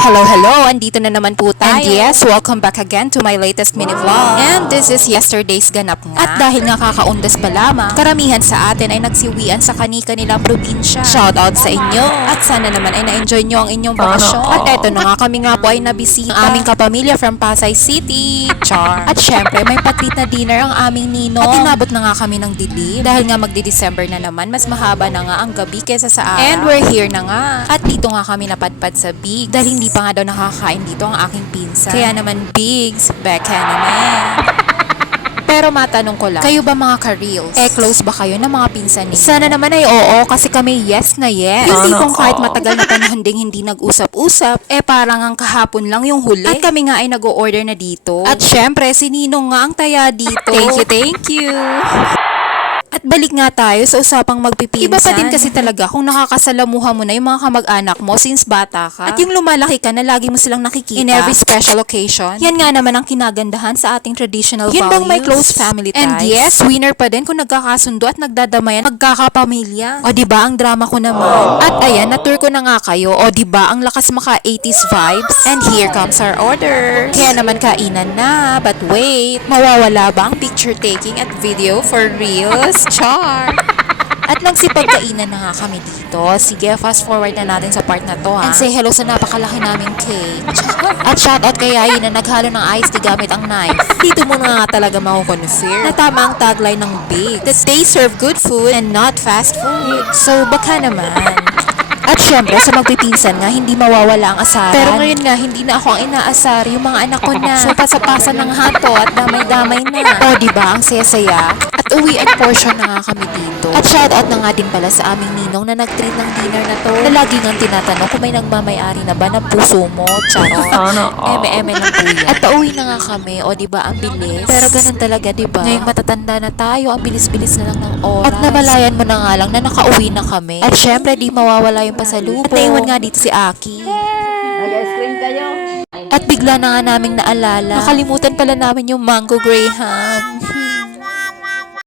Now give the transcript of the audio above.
Hello! Andito na naman po tayo. And yes, welcome back again to my latest mini vlog. And this is yesterday's ganap nga. At dahil nga kakaundas pa lamang, karamihan sa atin ay nagsiwian sa kani-kanilang probinsya. Shout out sa inyo! At sana naman ay na-enjoy nyo ang inyong bakasyon. At eto na nga, kami nga po ay nabisita ang aming kapamilya from Pasay City. Char! At syempre, may patrit na dinner ang aming ninong. At inabot na nga kami ng dilim. Dahil nga magdi-December na naman, mas mahaba na nga ang gabi kesa sa araw. And we're here na nga. At dito nga kami napadpad sa Big. Dahil hindi pa nga daw nakakain dito ang aking pinsan. Kaya naman, Bigs, Becca naman. Pero matanong ko lang, kayo ba mga ka-reels? Close ba kayo ng mga pinsan ninyo? Sana naman ay oo, kasi kami yes na yes. Yung tipong kahit matagal na panahon ding hindi nag-usap-usap, parang ang kahapon lang yung huli. At kami nga ay nag-o-order na dito. At syempre, si Ninong nga ang taya dito. Thank you. At balik nga tayo sa usapang magpipinsan. Iba pa din kasi talaga kung nakakasalamuha mo na yung mga kamag-anak mo since bata ka. At yung lumalaki ka na lagi mo silang nakikita in every special occasion. Yan nga naman ang kinagandahan sa ating traditional values. Yan bang may close family ties. And yes, winner pa din kung nagkakasundo at nagdadamayan magkakapamilya. O diba ang drama ko naman. At ayan, na-tour ko na nga kayo. O diba ang lakas maka 80s vibes. And here comes our order. Kaya naman kainan na. But wait, mawawala ba ang picture taking at video for reals? Char! At nagsipagkainan na nga kami dito. Sige, fast forward na natin sa part na to ha. And say hello sa napakalaki naming cake. At shoutout kay Yayi na naghalo ng iced tea gamit ang knife. Dito mo na nga talaga mako-confirm na tama ang tagline ng Big. That they serve good food and not fast food. So baka naman. At syempre, sa magpipinsan nga, hindi mawawala ang asaran. Pero ngayon nga, hindi na ako ang inaasar. Yung mga anak ko na. So, pasapasan ng hato at damay-damay na. O, diba? Ang saya-saya. At uwi at portion na nga kami dito. At shoutout na nga din pala sa aming ninong na nag-treat ng dinner na to. Na lagi nga tinatanong kung may nagmamayari na ba ng puso mo. Charot. Eme-eme lang po yan. At pauwi na nga kami. O, diba? Ang bilis. Pero ganun talaga, diba? Ngayong matatanda na tayo, ang bilis-bilis na lang ng oras. At namalayan mo na nga lang na nakauwi na kami. At syempre, di mawawala yung pasalubong. At naiwan nga dito si Aki. Nag-ice cream kayo? At bigla na nga naming naalala. Nakalimutan pala namin yung mango graham.